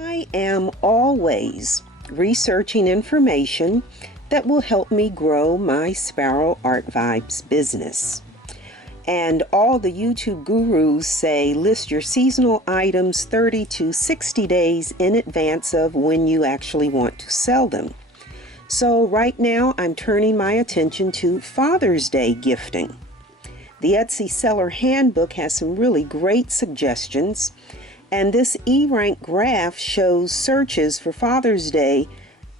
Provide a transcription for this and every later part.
I am always researching information that will help me grow my Sparrow Art Vibes business. And all the YouTube gurus say list your seasonal items 30 to 60 days in advance of when you actually want to sell them. So right now I'm turning my attention to Father's Day gifting. The Etsy Seller Handbook has some really great suggestions, and this E-Rank graph shows searches for Father's Day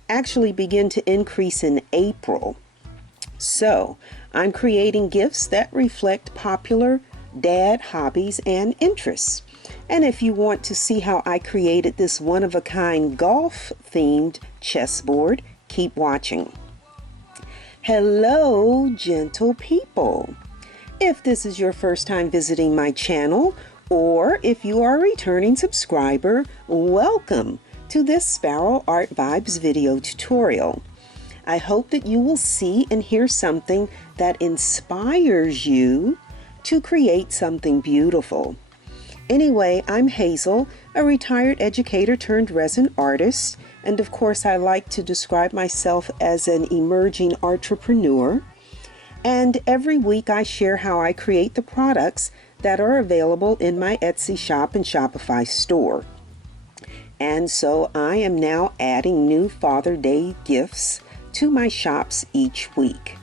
actually begin to increase in April. So I'm creating gifts that reflect popular dad hobbies and interests. And if you want to see how I created this one-of-a-kind golf-themed chessboard, keep watching. Hello, gentle people. If this is your first time visiting my channel, or if you are a returning subscriber, welcome to this Sparrow Art Vibes video tutorial. I hope that you will see and hear something that inspires you to create something beautiful. Anyway, I'm Hazel, a retired educator turned resin artist, and of course I like to describe myself as an emerging entrepreneur. And every week I share how I create the products that are available in my Etsy shop and Shopify store. And so I am now adding new Father's Day gifts to my shops each week.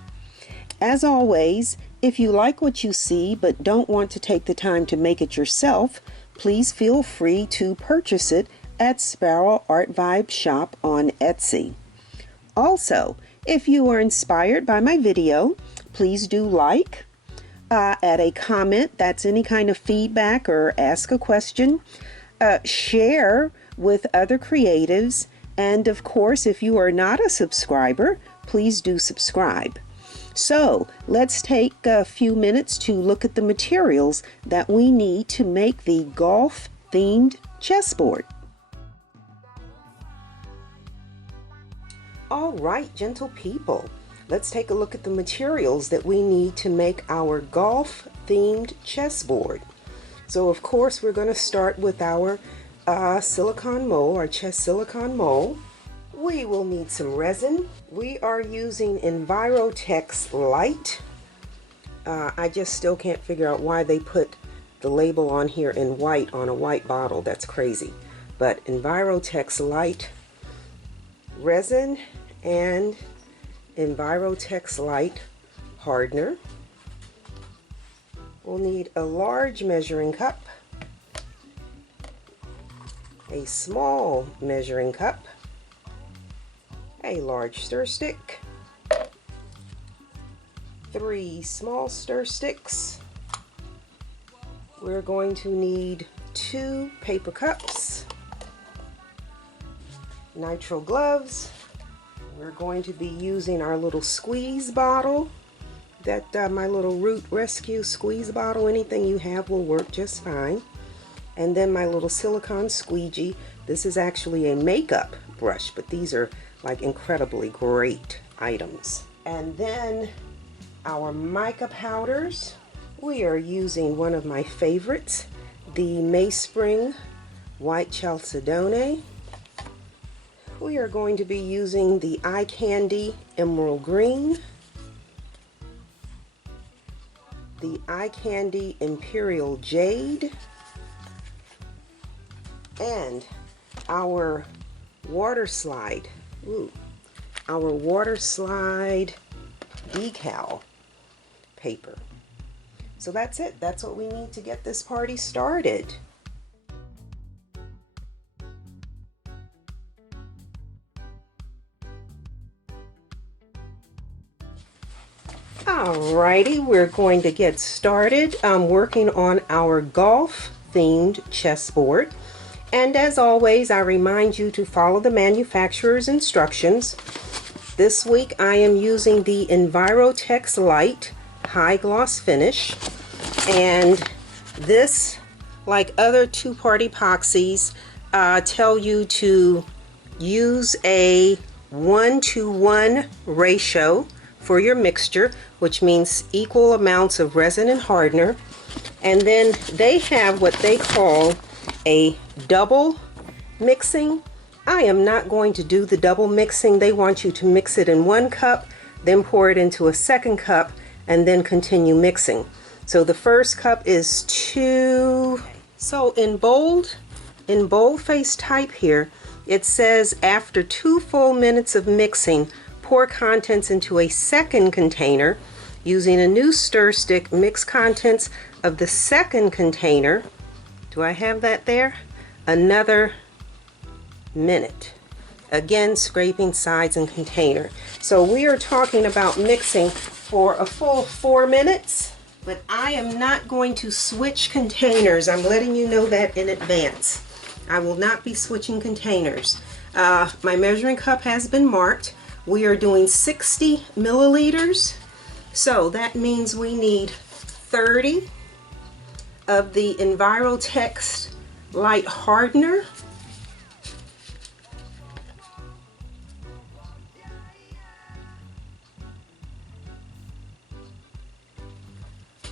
As always, if you like what you see but don't want to take the time to make it yourself, please feel free to purchase it at Sparrow Art Vibe Shop on Etsy. Also, if you are inspired by my video, please do like, add a comment, that's any kind of feedback, or ask a question, share with other creatives, and of course, if you are not a subscriber, please do subscribe. So let's take a few minutes to look at the materials that we need to make the golf-themed chessboard. All right, gentle people. Let's take a look at the materials that we need to make our golf-themed chessboard. So of course we're going to start with our silicone mold, our chess silicone mold. We will need some resin. We are using Envirotex Light. I just still can't figure out why they put the label on here in white on a white bottle. That's crazy. But Envirotex Light resin and Envirotex Light hardener. We'll need a large measuring cup, a small measuring cup, a large stir stick, 3 small stir sticks. We're going to need 2 paper cups, nitrile gloves. We're going to be using our little squeeze bottle, that my little Root Rescue squeeze bottle. Anything you have will work just fine. And then my little silicone squeegee. This is actually a makeup brush, but these are like incredibly great items. And then our mica powders. We are using one of my favorites, the Mayspring White Chalcedony. We are going to be using the Eye Candy Emerald Green, the Eye Candy Imperial Jade, and our water slide. Our water slide decal paper. So that's it. That's what we need to get this party started. Alrighty, we're going to get started working on our golf-themed chessboard. And as always, I remind you to follow the manufacturer's instructions. This week I am using the Envirotex Light High Gloss Finish. And this, like other two-part epoxies, tell you to use a 1-to-1 ratio for your mixture, which means equal amounts of resin and hardener. And then they have what they call a double mixing, I am not going to do the double mixing. They want you to mix it in 1 cup, then pour it into a 2nd cup, and then continue mixing. So the first cup is 2. So in boldface type here, it says after 2 full minutes of mixing, pour contents into a 2nd container. Using a new stir stick, mix contents of the 2nd container. Do I have that there? Another minute. Again, scraping sides and container. So we are talking about mixing for a full 4 minutes, but I am not going to switch containers. I'm letting you know that in advance. I will not be switching containers. My measuring cup has been marked. We are doing 60 milliliters. So that means we need 30 of the Envirotex Light Hardener.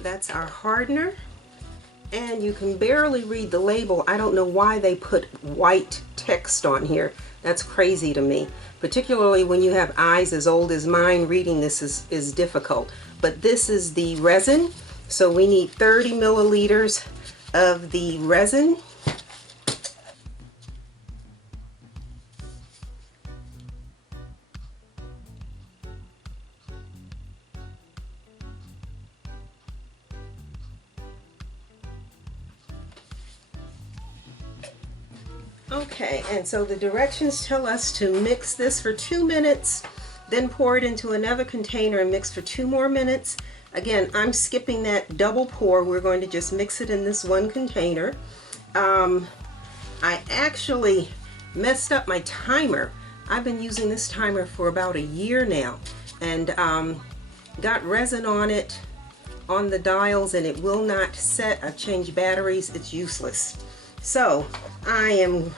That's our hardener, and you can barely read the label. I don't know why they put white text on here. That's crazy to me, particularly when you have eyes as old as mine. Reading this is difficult, but this is the resin, so we need 30 milliliters of the resin. Okay, and so the directions tell us to mix this for 2 minutes, then pour it into another container and mix for 2 more minutes. Again, I'm skipping that double pour. We're going to just mix it in this 1 container. I actually messed up my timer. I've been using this timer for about a year now, and got resin on it, on the dials, and it will not set. I've changed batteries. It's useless. So I am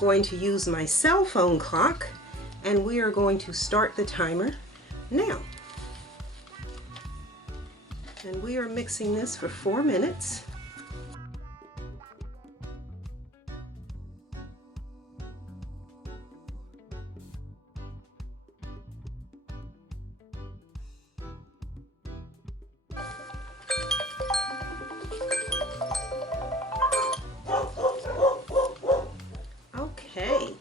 going to use my cell phone clock, and we are going to start the timer now. And we are mixing this for 4 minutes. Okay,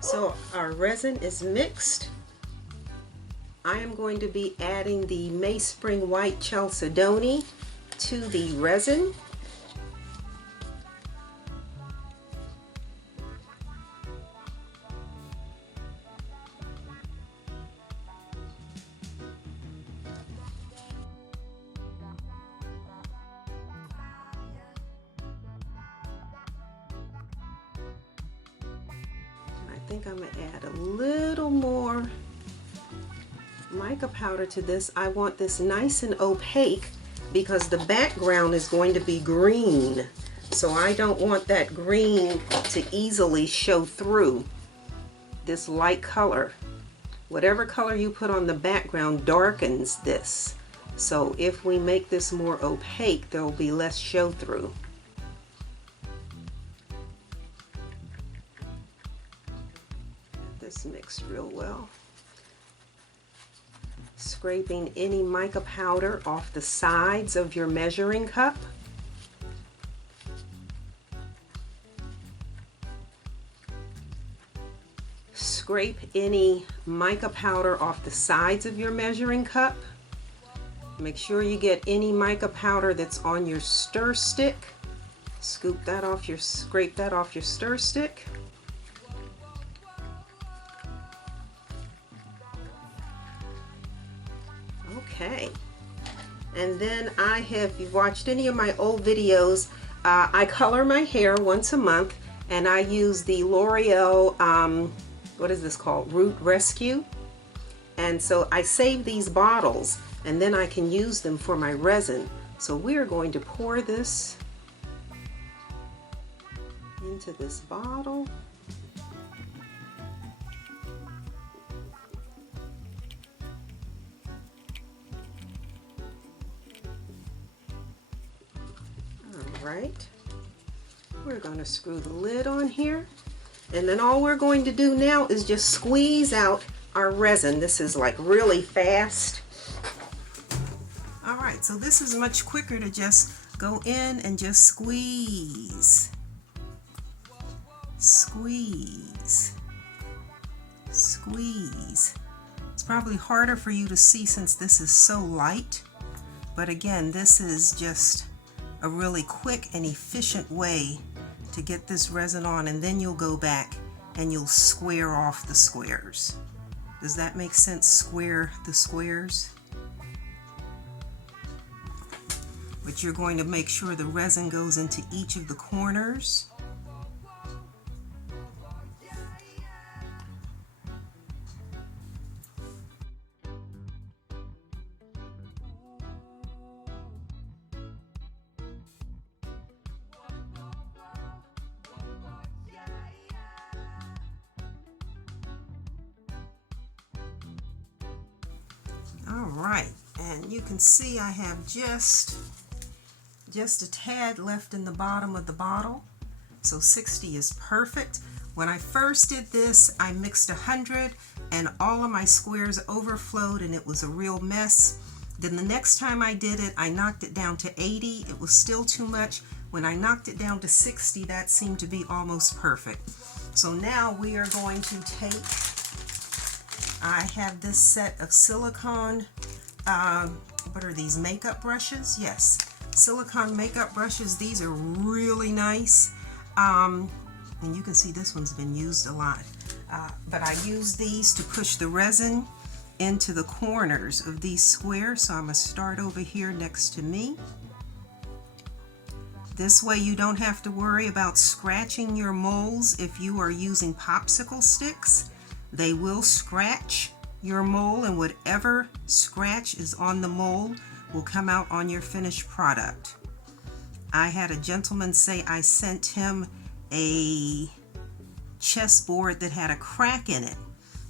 so our resin is mixed. I am going to be adding the Mayspring White Chalcedony to the resin. I think I'm going to add a little more mica powder to this. I want this nice and opaque because the background is going to be green. So I don't want that green to easily show through this light color. Whatever color you put on the background darkens this. So if we make this more opaque, there will be less show through. This mixed real well. Scraping any mica powder off the sides of your measuring cup. Scrape any mica powder off the sides of your measuring cup. Make sure you get any mica powder that's on your stir stick. Scrape that off your stir stick. Okay, and then if you've watched any of my old videos, I color my hair once a month, and I use the L'Oreal, what is this called, Root Rescue. And so I save these bottles, and then I can use them for my resin. So we're going to pour this into this bottle. Right, we're going to screw the lid on here, And then all we're going to do now is just squeeze out our resin. This is like really fast. All right, so this is much quicker to just go in and just squeeze. Squeeze. Squeeze. It's probably harder for you to see since this is so light, but again, this is just a really quick and efficient way to get this resin on, and then you'll go back and you'll square off the squares. Does that make sense? Square the squares. But you're going to make sure the resin goes into each of the corners. All right, and you can see I have just a tad left in the bottom of the bottle, so 60 is perfect. When I first did this, I mixed 100 and all of my squares overflowed and it was a real mess. Then the next time I did it, I knocked it down to 80. It was still too much. When I knocked it down to 60, that seemed to be almost perfect. So now we are going to take, I have this set of silicone, what are these, makeup brushes? Yes, silicone makeup brushes. These are really nice. And you can see this one's been used a lot. But I use these to push the resin into the corners of these squares. So I'm going to start over here next to me. This way you don't have to worry about scratching your molds if you are using popsicle sticks. They will scratch your mold, and whatever scratch is on the mold will come out on your finished product. I had a gentleman say I sent him a chessboard that had a crack in it,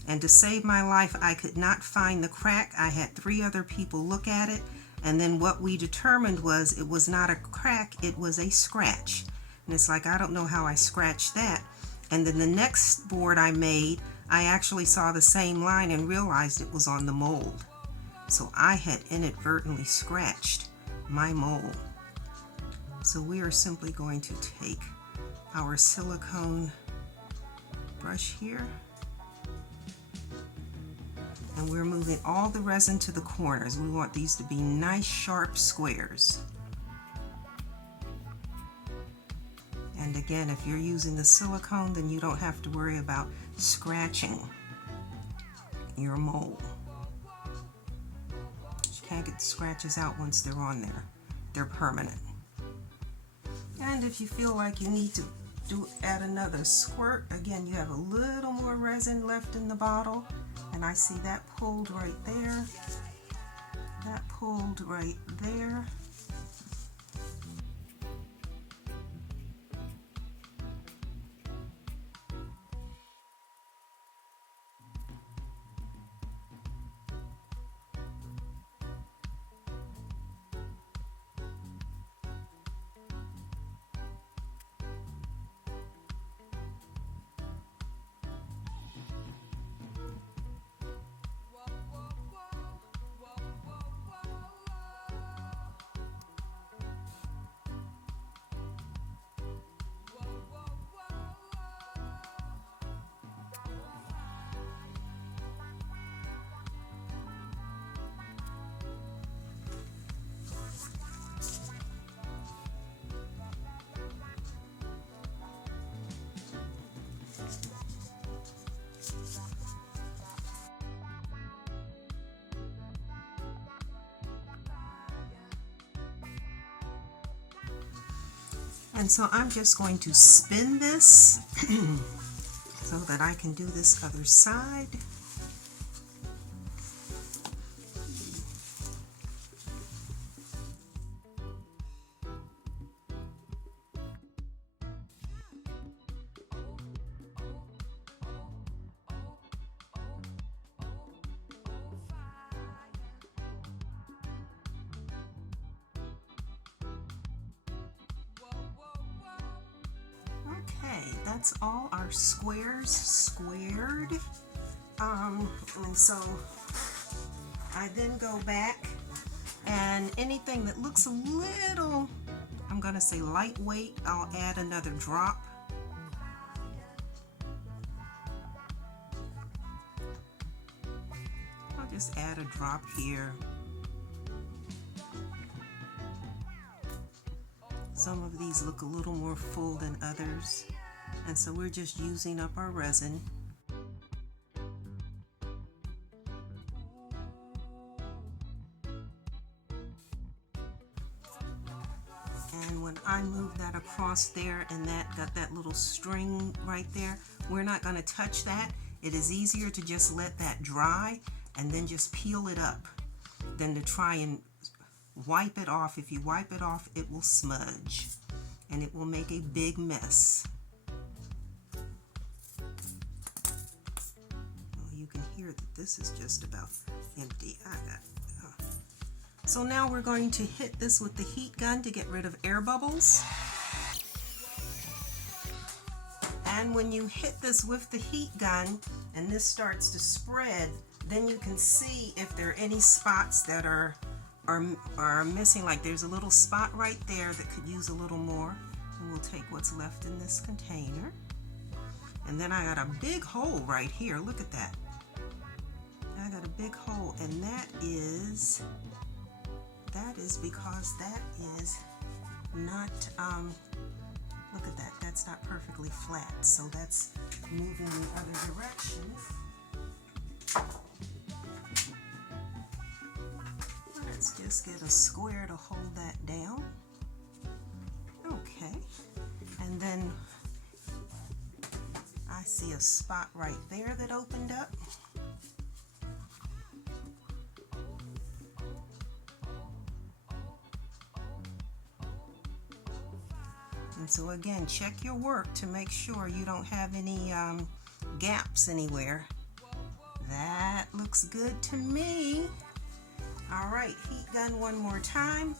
and to save my life I could not find the crack. I had 3 other people look at it, and then what we determined was it was not a crack, it was a scratch. And it's like, I don't know how I scratched that. And then the next board I made, I actually saw the same line and realized it was on the mold. So I had inadvertently scratched my mold. So we are simply going to take our silicone brush here, and we're moving all the resin to the corners. We want these to be nice sharp squares. And again, if you're using the silicone, then you don't have to worry about scratching your mold. You can't get the scratches out once they're on there. They're permanent. And if you feel like you need to add another squirt, again, you have a little more resin left in the bottle, and I see that pulled right there. That pulled right there. And so I'm just going to spin this so that I can do this other side. Okay, that's all our squares squared. And so I then go back, and anything that looks a little, I'm going to say lightweight, I'll add another drop. I'll just add a drop here. Some of these look a little more full than others, and so we're just using up our resin. And when I move that across there and that got that little string right there, we're not going to touch that. It is easier to just let that dry and then just peel it up than to try and wipe it off. If you wipe it off, it will smudge and it will make a big mess. Well, you can hear that this is just about empty. So now we're going to hit this with the heat gun to get rid of air bubbles. And when you hit this with the heat gun and this starts to spread, then you can see if there are any spots that are missing. Like there's a little spot right there that could use a little more. And we'll take what's left in this container. And then I got a big hole right here. Look at that. I got a big hole, and that is because that is not, look at that, that's not perfectly flat, so that's moving the other direction. Let's just get a square to hold that down. Okay, and then I see a spot right there that opened up. And so again, check your work to make sure you don't have any gaps anywhere. That looks good to me. All right, heat gun one more time.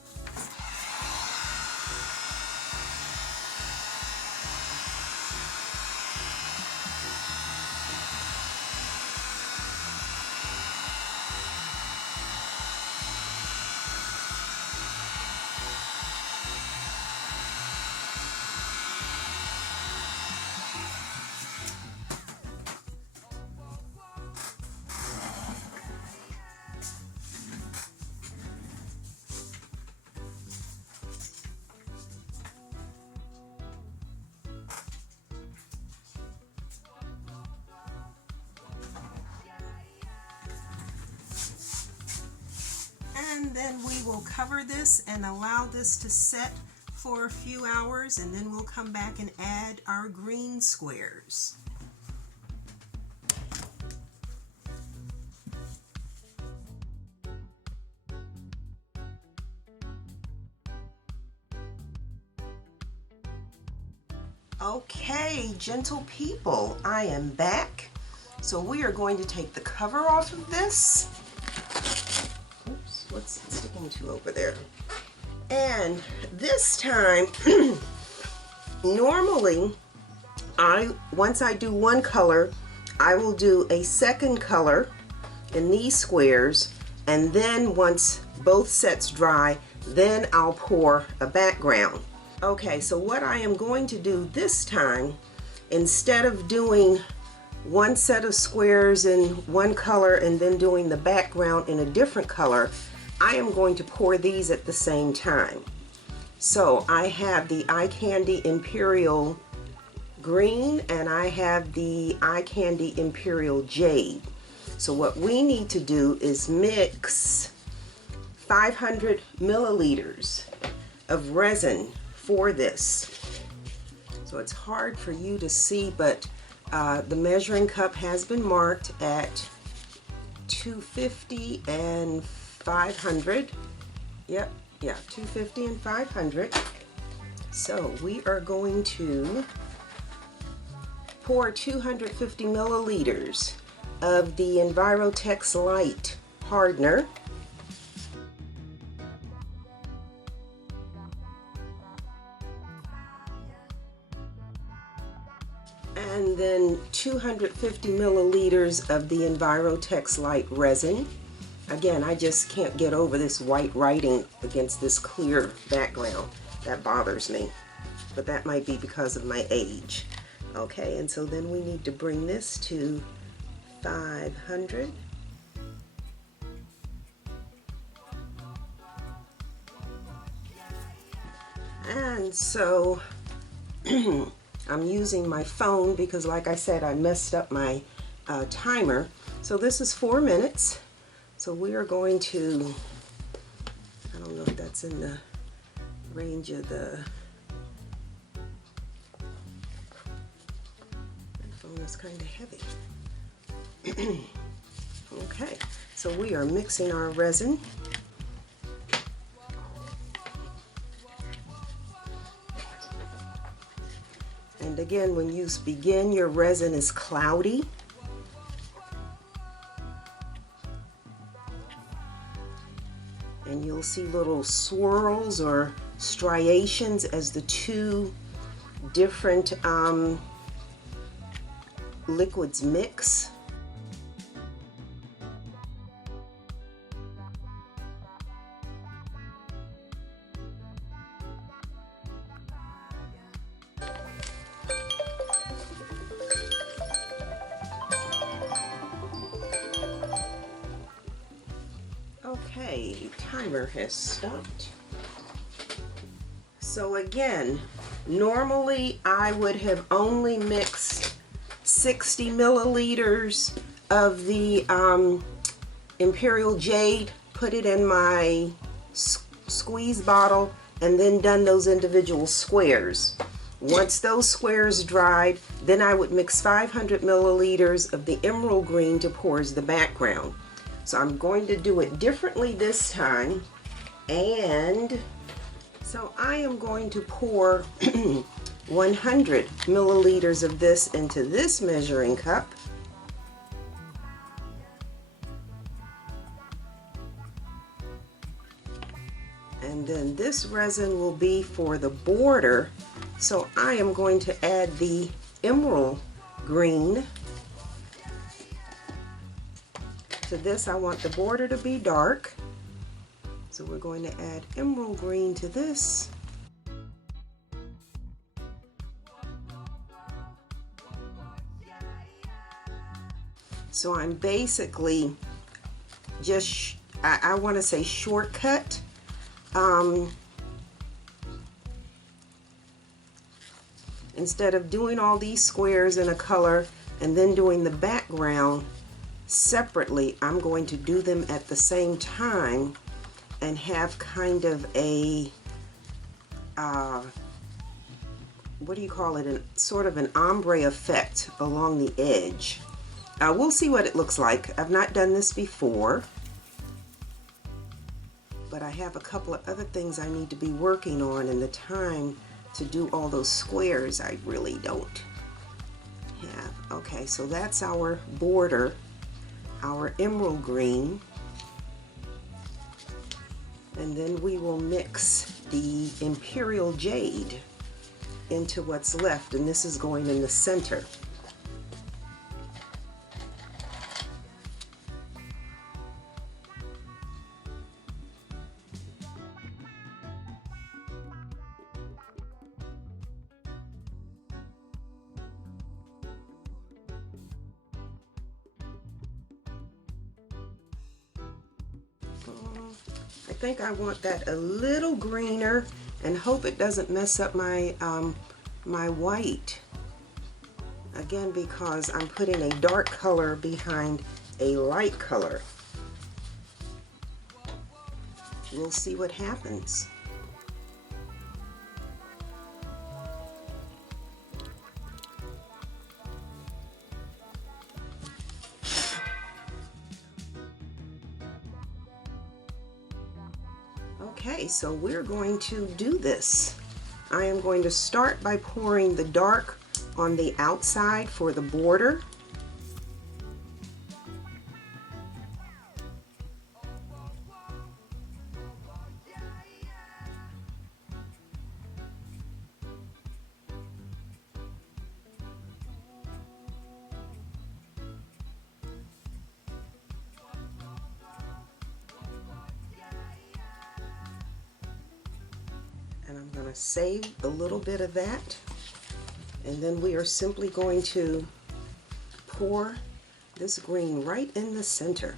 And then we will cover this and allow this to set for a few hours, and then we'll come back and add our green squares. Okay, gentle people, I am back. So we are going to take the cover off of this. Oops, what's it sticking to over there? And this time, normally, once I do one color, I will do a second color in these squares, and then once both sets dry, then I'll pour a background. Okay, so what I am going to do this time, instead of doing one set of squares in one color and then doing the background in a different color, I am going to pour these at the same time. So I have the Eye Candy Imperial Green and I have the Eye Candy Imperial Jade. So what we need to do is mix 500 milliliters of resin for this. So it's hard for you to see, but the measuring cup has been marked at 250 and 500. Yep, yeah, 250 and 500. So we are going to pour 250 milliliters of the Envirotex Light hardener. And then 250 milliliters of the Envirotex Light Resin. Again, I just can't get over this white writing against this clear background. That bothers me, but that might be because of my age. Okay, and so then we need to bring this to 500. And so I'm using my phone because, like I said, I messed up my timer. So this is 4 minutes. So we are going to, I don't know if that's in the range of the, my phone is kind of heavy. Okay, so we are mixing our resin. And again, when you begin, your resin is cloudy. And you'll see little swirls or striations as the two different liquids mix. Okay, timer has stopped. So again, normally I would have only mixed 60 milliliters of the Imperial Jade, put it in my squeeze bottle, and then done those individual squares. Once those squares dried, then I would mix 500 milliliters of the emerald green to pour as the background. So I'm going to do it differently this time, and so I am going to pour 100 milliliters of this into this measuring cup. And then this resin will be for the border. So I am going to add the emerald green. To this, I want the border to be dark. So we're going to add emerald green to this. So I'm basically just, I want to say shortcut. Instead of doing all these squares in a color and then doing the background separately, I'm going to do them at the same time and have kind of a what do you call it, sort of an ombre effect along the edge. We'll see what it looks like. I've not done this before, but I have a couple of other things I need to be working on, and the time to do all those squares I really don't have. Okay, so that's our border, our emerald green, and then we will mix the Imperial Jade into what's left, and this is going in the center. I think I want that a little greener, and hope it doesn't mess up my my white. Again, because I'm putting a dark color behind a light color. We'll see what happens. Okay, so we're going to do this. I am going to start by pouring the dark on the outside for the border. I'm going to save a little bit of that, and then we are simply going to pour this green right in the center.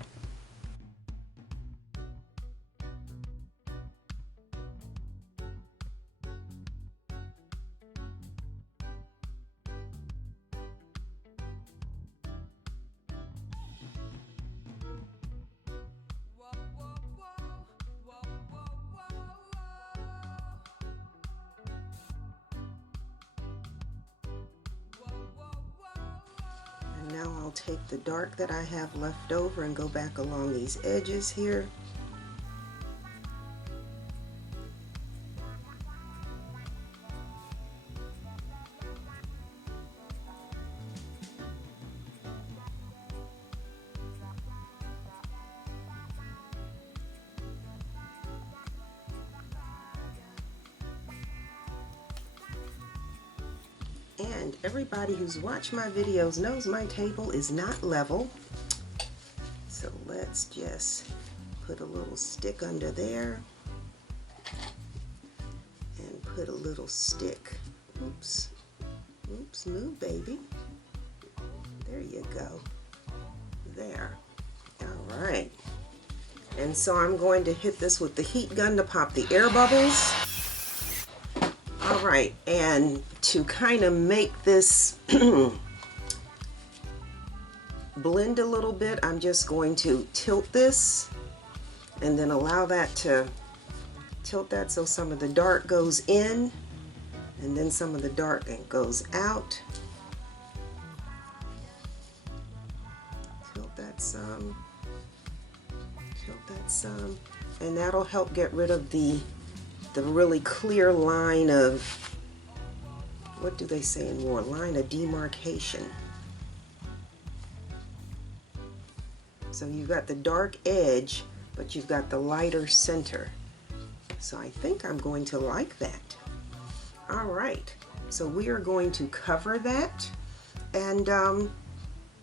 And now I'll take the dark that I have left over and go back along these edges here. And everybody who's watched my videos knows my table is not level. So let's just put a little stick under there and put a little stick. Oops. Oops, move baby. There you go. There. All right. And so I'm going to hit this with the heat gun to pop the air bubbles. All right, and to kind of make this blend a little bit, I'm just going to tilt this and then allow that to tilt that so some of the dark goes in and then some of the dark goes out. Tilt that some, and that'll help get rid of the really clear line of, what do they say in war? Line of demarcation. So you've got the dark edge, but you've got the lighter center. So I think I'm going to like that. All right, so we are going to cover that and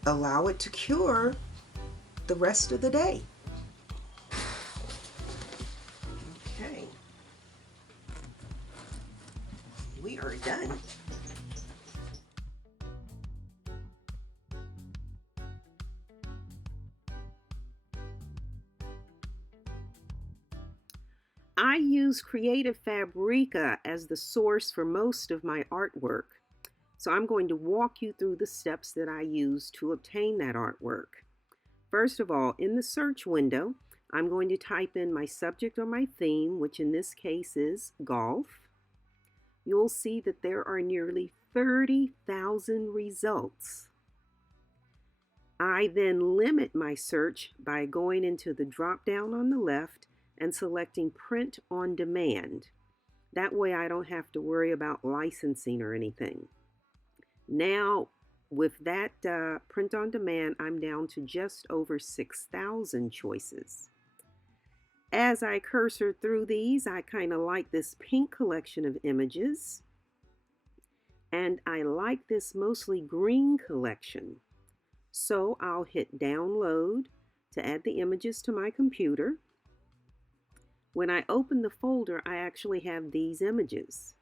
allow it to cure the rest of the day. Okay. We are done. I use Creative Fabrica as the source for most of my artwork. So I'm going to walk you through the steps that I use to obtain that artwork. First of all, in the search window, I'm going to type in my subject or my theme, which in this case is golf. You'll see that there are nearly 30,000 results. I then limit my search by going into the drop down on the left and selecting print on demand. That way I don't have to worry about licensing or anything. Now with that print on demand, I'm down to just over 6,000 choices. As I cursor through these, I kind of like this pink collection of images, and I like this mostly green collection. So I'll hit download to add the images to my computer. When I open the folder, I actually have these images.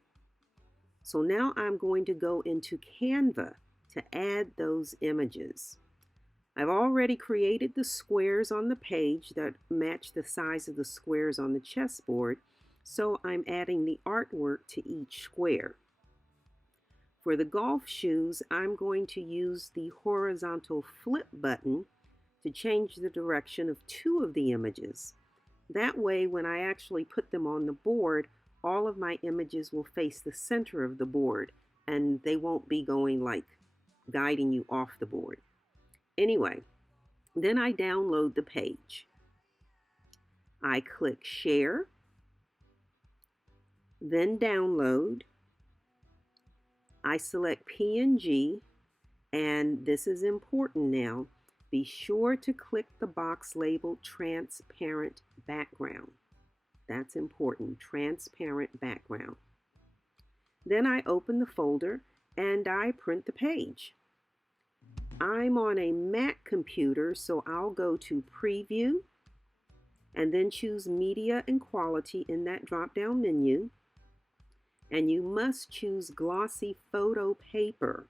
So now I'm going to go into Canva to add those images. I've already created the squares on the page that match the size of the squares on the chessboard, so I'm adding the artwork to each square. For the golf shoes, I'm going to use the horizontal flip button to change the direction of two of the images. That way, when I actually put them on the board, all of my images will face the center of the board, and they won't be going like guiding you off the board. Anyway, then I download the page. I click share, then download. I select PNG, and this is important now. Be sure to click the box labeled transparent background. That's important, transparent background. Then I open the folder and I print the page. I'm on a Mac computer, so I'll go to Preview and then choose Media and Quality in that drop-down menu. And you must choose glossy photo paper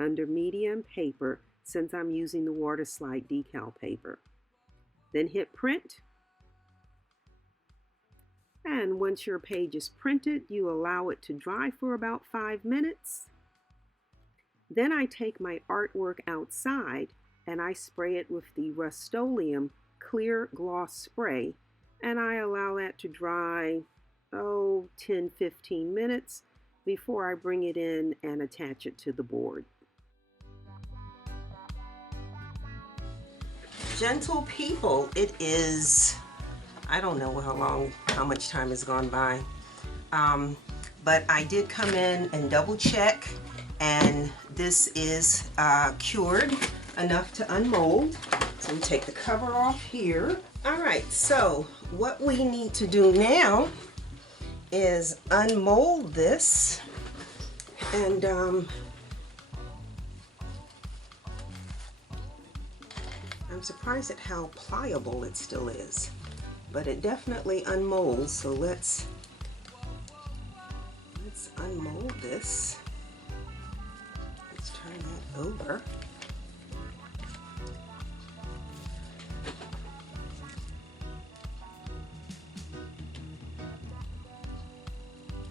under medium paper since I'm using the water slide decal paper. Then hit print. And once your page is printed, you allow it to dry for about 5 minutes. Then I take my artwork outside and I spray it with the Rust-Oleum clear gloss spray, and I allow that to dry 10-15 minutes before I bring it in and attach it to the board. Gentle people, it is, I don't know how much time has gone by, but I did come in and double check, and this is cured enough to unmold. So we take the cover off here. All right, so what we need to do now is unmold this, and I'm surprised at how pliable it still is, but it definitely unmolds. So let's unmold this. Let's turn that over.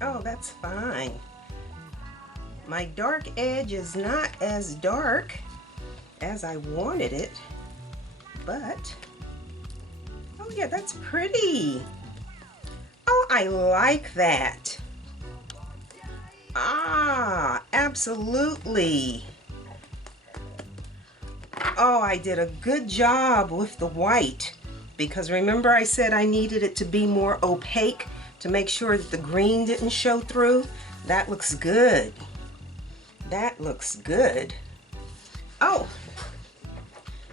Oh, that's fine. My dark edge is not as dark as I wanted it, but oh yeah, that's pretty. Oh, I like that. Ah, absolutely. Oh, I did a good job with the white, because remember I said I needed it to be more opaque to make sure that the green didn't show through. That looks good. That looks good. Oh,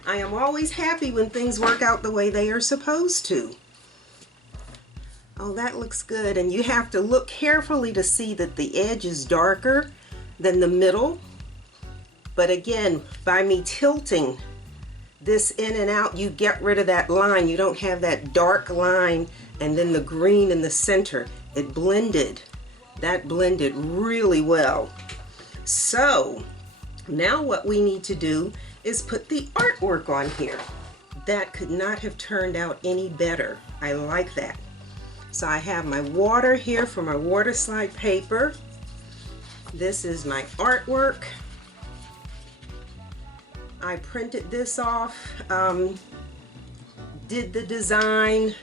I am always happy when things work out the way they are supposed to. Oh, that looks good. And you have to look carefully to see that the edge is darker than the middle. But again, by me tilting this in and out, you get rid of that line. You don't have that dark line and then the green in the center. It blended. That blended really well. So now what we need to do is put the artwork on here. That could not have turned out any better. I like that. So I have my water here for my water slide paper. This is my artwork. I printed this off, did the design,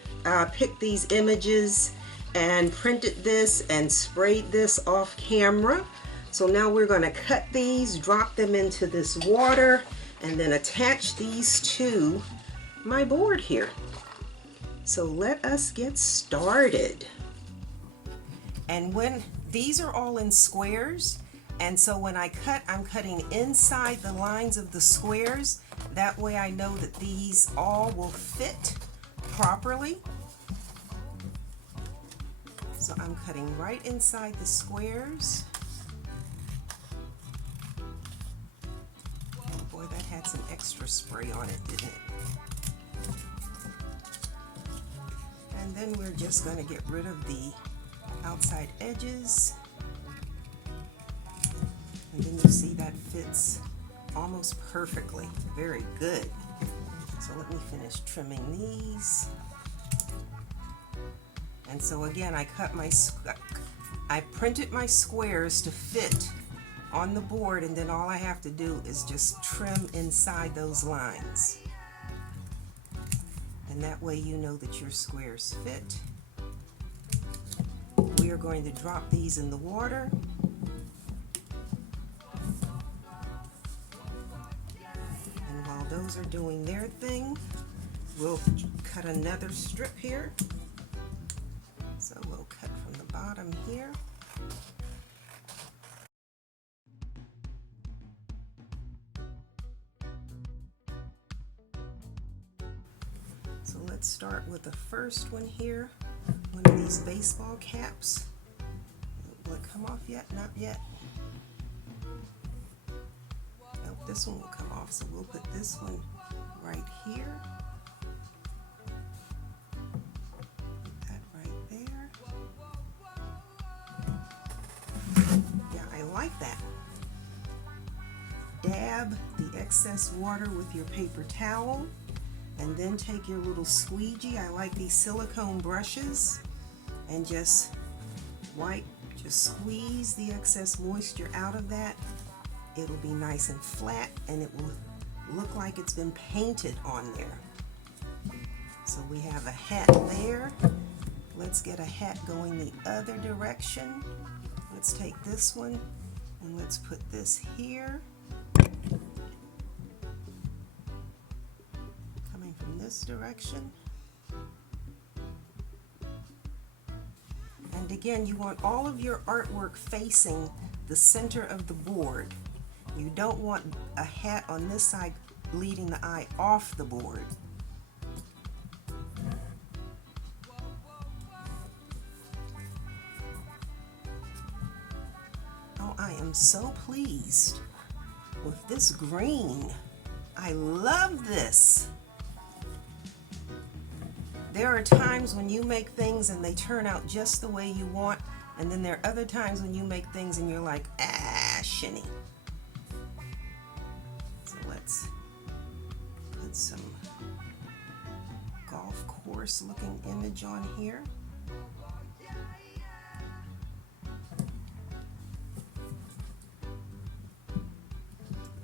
picked these images and printed this and sprayed this off camera. So now we're going to cut these, drop them into this water, and then attach these to my board here. So let us get started. And when these are all in squares, and so when I cut, I'm cutting inside the lines of the squares. That way I know that these all will fit properly. So I'm cutting right inside the squares. Oh boy, that had some extra spray on it, didn't it? And then we're just going to get rid of the outside edges. And then you see that fits almost perfectly. Very good. So let me finish trimming these. And so again, I printed my squares to fit on the board, and then all I have to do is just trim inside those lines. And that way you know that your squares fit. We are going to drop these in the water. And while those are doing their thing, we'll cut another strip here. So we'll cut from the bottom here. So let's start with the first one here, one of these baseball caps. Will it come off yet? Not yet. Nope, this one will come off, so we'll put this one right here. Put that right there. like that. Dab the excess water with your paper towel, and then take your little squeegee. I like these silicone brushes, and just squeeze the excess moisture out of that. It'll be nice and flat, and it will look like it's been painted on there. So we have a hat there. Let's get a hat going the other direction. Let's take this one and let's put this here. Coming from this direction. And again, you want all of your artwork facing the center of the board. You don't want a hat on this side leading the eye off the board. Oh, I am so pleased with this green. I love this. There are times when you make things and they turn out just the way you want, and then there are other times when you make things and you're like, ah, shinny. So let's put some golf course looking image on here.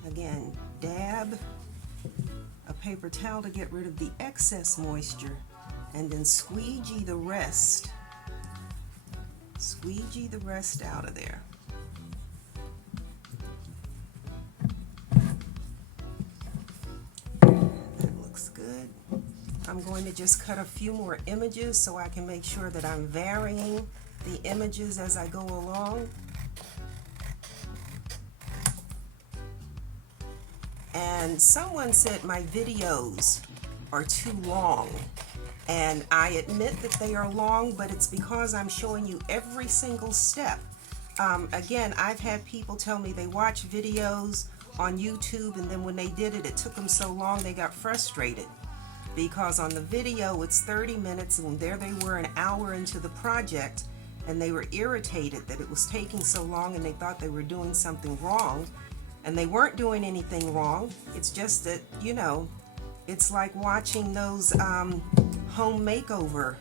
Again, dab a paper towel to get rid of the excess moisture, and then squeegee the rest. Squeegee the rest out of there. That looks good. I'm going to just cut a few more images so I can make sure that I'm varying the images as I go along. And someone said my videos are too long. And I admit that they are long, but it's because I'm showing you every single step. Again, I've had people tell me they watch videos on YouTube, and then when they did it, it took them so long they got frustrated. Because on the video, it's 30 minutes, and there they were an hour into the project, and they were irritated that it was taking so long, and they thought they were doing something wrong. And they weren't doing anything wrong. It's just that, you know, it's like watching those home makeover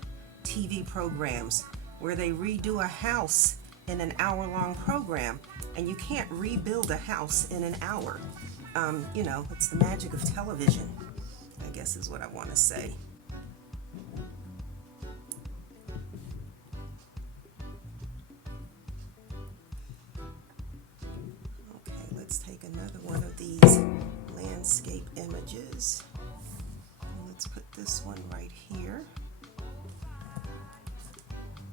TV programs where they redo a house in an hour-long program, and you can't rebuild a house in an hour. You know, it's the magic of television, I guess is what I want to say. Okay, let's take another one of these landscape images. Let's put this one right here.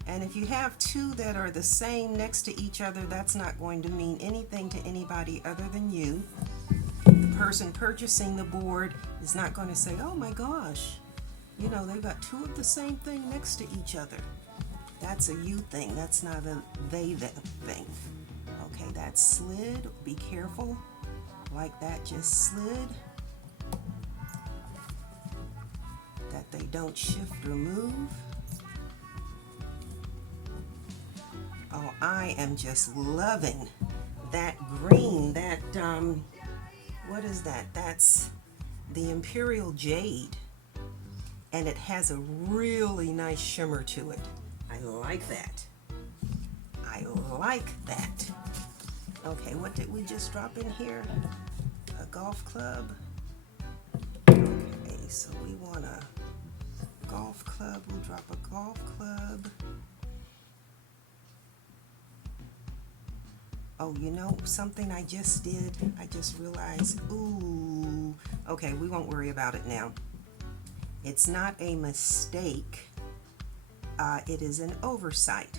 And if you have two that are the same next to each other, that's not going to mean anything to anybody other than you. The person purchasing the board is not going to say, oh my gosh, you know, they've got two of the same thing next to each other. That's a you thing, that's not a they thing. Okay, that slid, be careful, like that just slid. That they don't shift or move. Oh, I am just loving that green, that, what is that? That's the Imperial Jade. And it has a really nice shimmer to it. I like that. I like that. Okay, what did we just drop in here? A golf club. Okay, so we want a golf club. We'll drop a golf club. Oh, you know something I just did? I just realized, ooh, okay, we won't worry about it now. It's not a mistake. It is an oversight.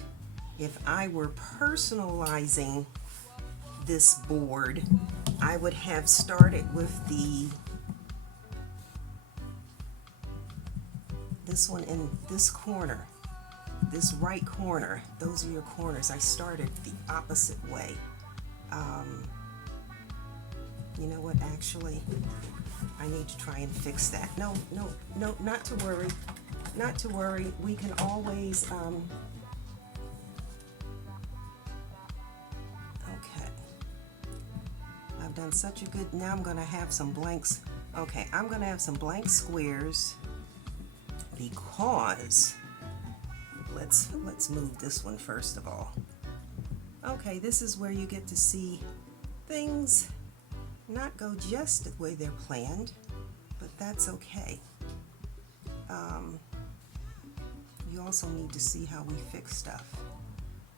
If I were personalizing this board, I would have started with this one in this corner, this right corner. Those are your corners. I started the opposite way. You know what, actually, I need to try and fix that. No, not to worry. Not to worry. We can always, okay. I've done such a good, now I'm going to have some blanks. Okay, I'm going to have some blank squares because, let's move this one first of all. Okay, this is where you get to see things not go just the way they're planned, but that's okay. You also need to see how we fix stuff.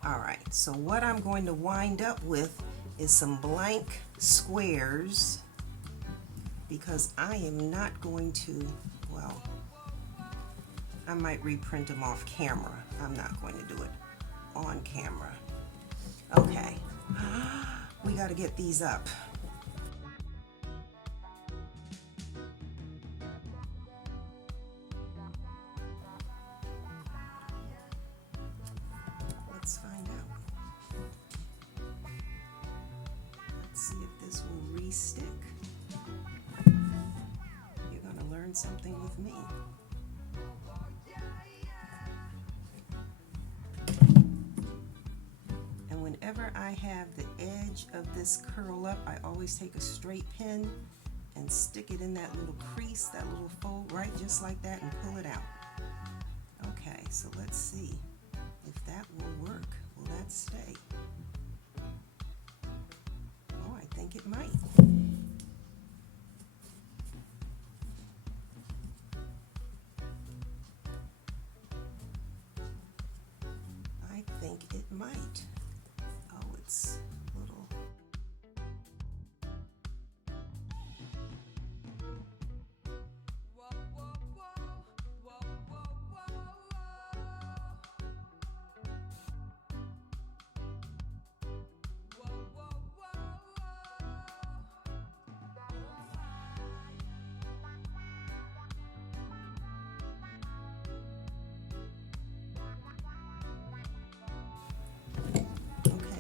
Alright, so what I'm going to wind up with is some blank squares because I am not going to, well, I might reprint them off camera. I'm not going to do it on camera. Okay, we got to get these up. Let's find out. Let's see if this will re-stick. You're going to learn something with me. And whenever I have the edge of this curl up, I always take a straight pin and stick it in that little crease, that little fold, right just like that, and pull it out. Okay, so let's see if that will work. Will that stay? Oh, I think it might. I think it might. Oh, it's a little...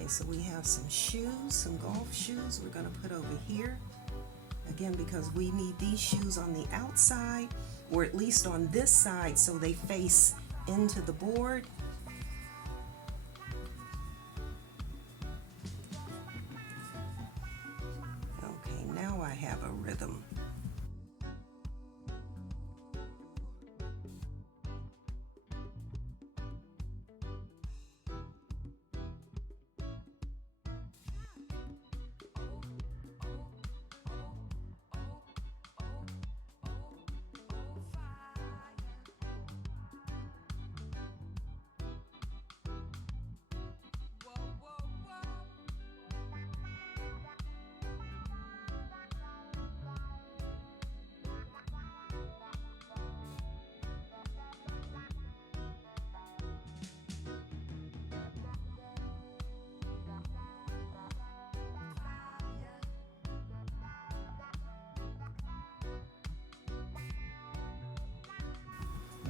So we have some shoes, some golf shoes we're going to put over here. Again, because we need these shoes on the outside, or at least on this side, so they face into the board. Okay, now I have a rhythm.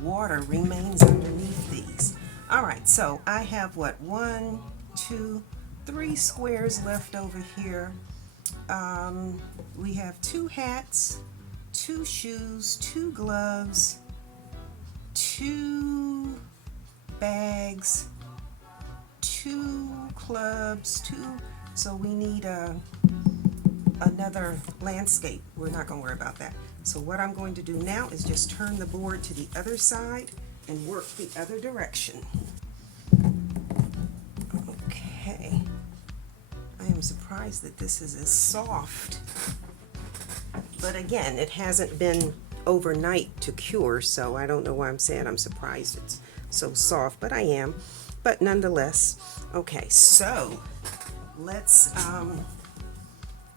Water remains underneath these. All right, so I have what, 1, 2, 3 squares left over here. We have 2 hats, 2 shoes, 2 gloves, 2 bags, 2 clubs, 2. So we need another landscape. We're not going to worry about that. So what I'm going to do now is just turn the board to the other side and work the other direction. Okay. I am surprised that this is as soft. But again, it hasn't been overnight to cure, so I don't know why I'm saying I'm surprised it's so soft, but I am. But nonetheless, okay, so let's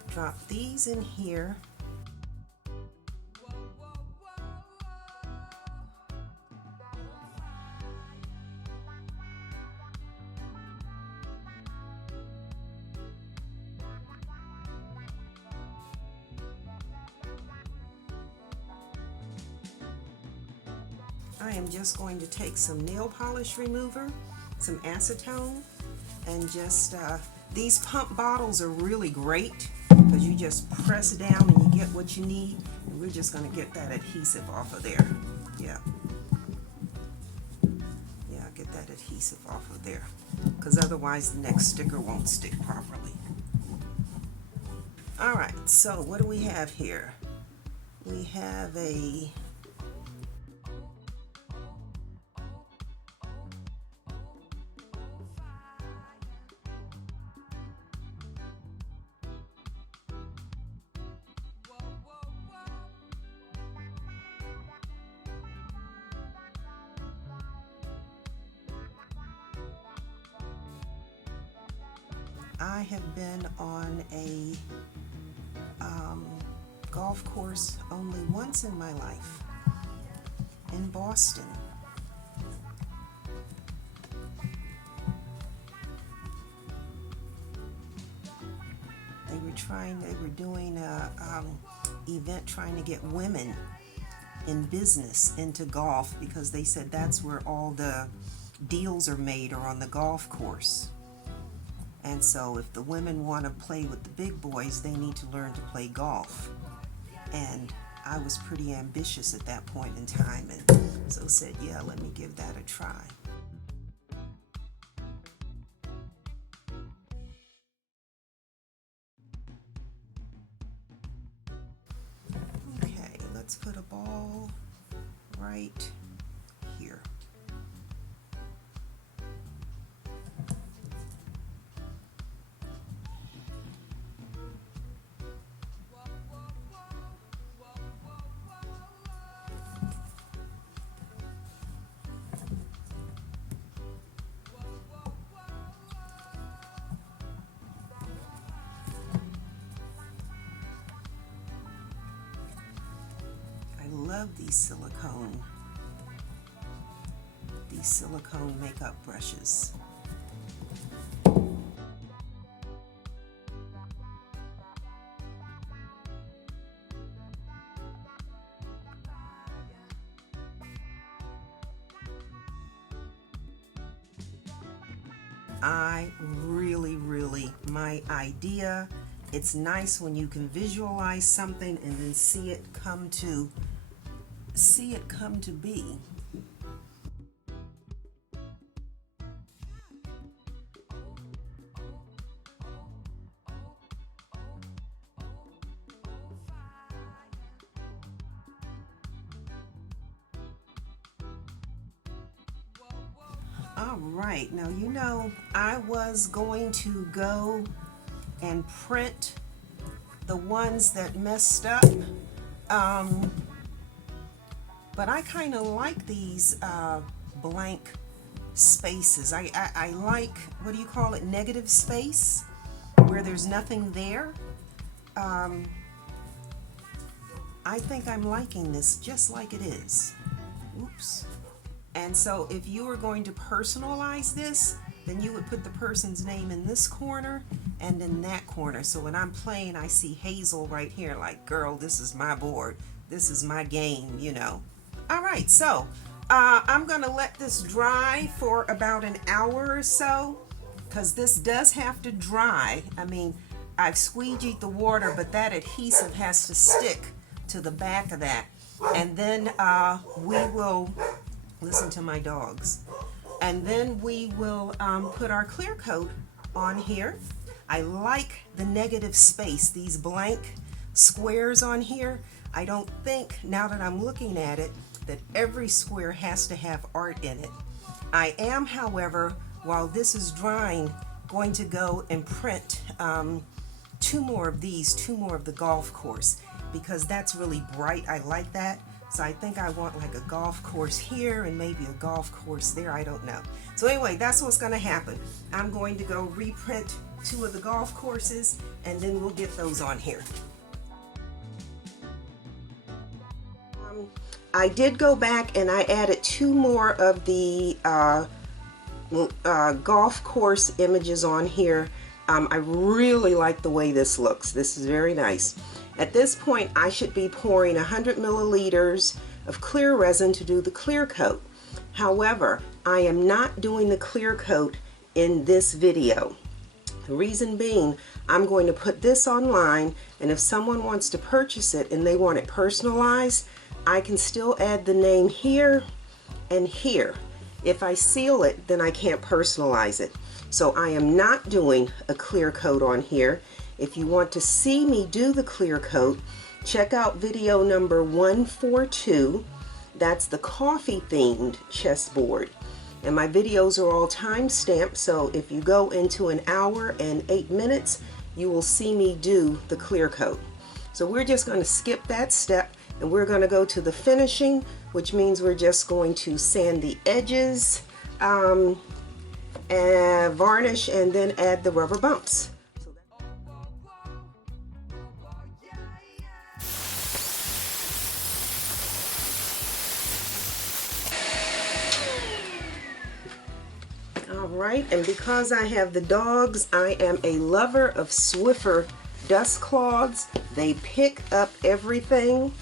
drop these in here. I am just going to take some nail polish remover, some acetone, and just, these pump bottles are really great because you just press down and you get what you need. And we're just going to get that adhesive off of there. Yeah. Yeah, get that adhesive off of there because otherwise the next sticker won't stick properly. All right, so what do we have here? We have a I have been on a golf course only once in my life, in Boston. They were doing a event trying to get women in business into golf, because they said that's where all the deals are made, or on the golf course. And so if the women want to play with the big boys, they need to learn to play golf. And I was pretty ambitious at that point in time, and so said, yeah, let me give that a try. Okay, let's put a ball right here. I love these silicone makeup brushes. I really, my idea, it's nice when you can visualize something and then see it come to be. All right, now you know I was going to go and print the ones that messed up, but I kind of like these blank spaces. I like, what do you call it, negative space, where there's nothing there. I think I'm liking this just like it is. Oops. And so if you were going to personalize this, then you would put the person's name in this corner and in that corner. So when I'm playing, I see Hazel right here, like, girl, this is my board. This is my game, you know. All right, so I'm gonna let this dry for about an hour or so, because this does have to dry. I mean, I've squeegeed the water, but that adhesive has to stick to the back of that. And then we will, listen to my dogs, and then we will put our clear coat on here. I like the negative space, these blank squares on here. I don't think, now that I'm looking at it, that every square has to have art in it. I am, however, while this is drying, going to go and print two more of these, two more of the golf course, because that's really bright. I like that. So I think I want like a golf course here and maybe a golf course there, I don't know. So anyway, that's what's gonna happen. I'm going to go reprint two of the golf courses, and then we'll get those on here. I did go back and I added two more of the golf course images on here. I really like the way this looks. This is very nice. At this point, I should be pouring 100 milliliters of clear resin to do the clear coat. However, I am not doing the clear coat in this video. The reason being, I'm going to put this online, and if someone wants to purchase it and they want it personalized, I can still add the name here and here. If I seal it, then I can't personalize it. So I am not doing a clear coat on here. If you want to see me do the clear coat, check out video number 142. That's the coffee themed chessboard. And my videos are all time stamped, so if you go into an hour and 8 minutes, you will see me do the clear coat. So we're just going to skip that step and we're going to go to the finishing, which means we're just going to sand the edges, and varnish, and then add the rubber bumps. Alright, and because I have the dogs, I am a lover of Swiffer dust cloths. They pick up everything.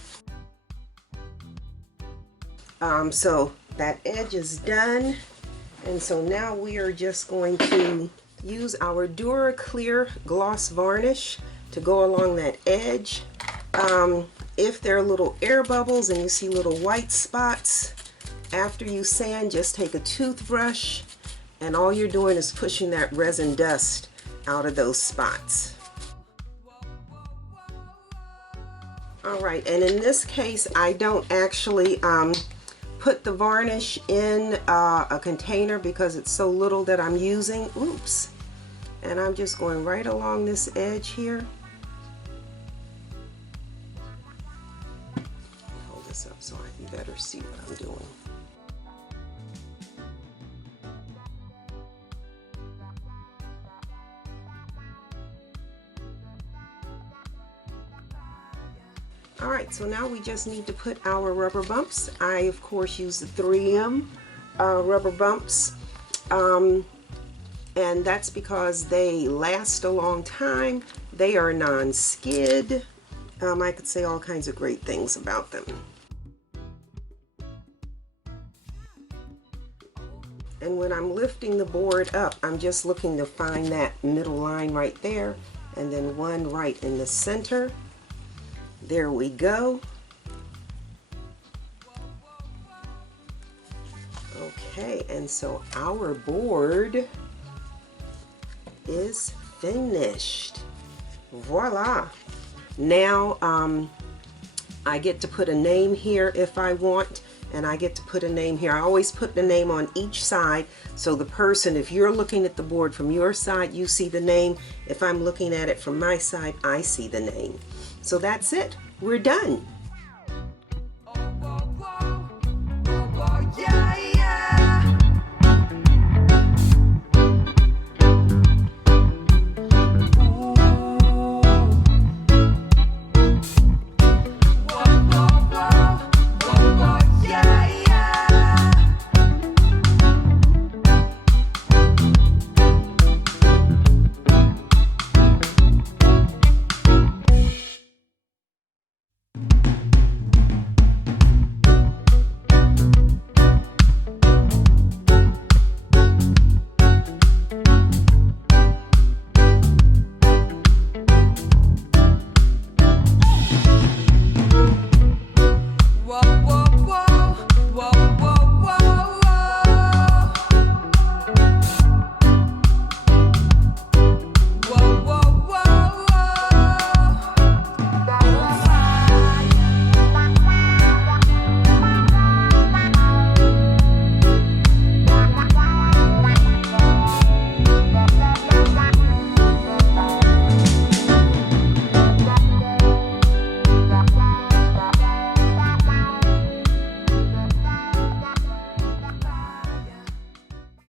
So that edge is done, and so now we are just going to use our Dura Clear gloss varnish to go along that edge. If there are little air bubbles and you see little white spots, after you sand, just take a toothbrush and all you're doing is pushing that resin dust out of those spots. Alright, and in this case I don't actually put the varnish in a container because it's so little that I'm using. Oops. And I'm just going right along this edge here. Hold this up so I can better see what I'm doing. Alright, so now we just need to put our rubber bumps. I, of course, use the 3M rubber bumps, and that's because they last a long time. They are non-skid. I could say all kinds of great things about them. And when I'm lifting the board up, I'm just looking to find that middle line right there, and then one right in the center. There we go. Okay, and so our board is finished. Voila! Now I get to put a name here if I want, and I get to put a name here. I always put the name on each side, so the person, if you're looking at the board from your side, you see the name. If I'm looking at it from my side, I see the name. So that's it. We're done.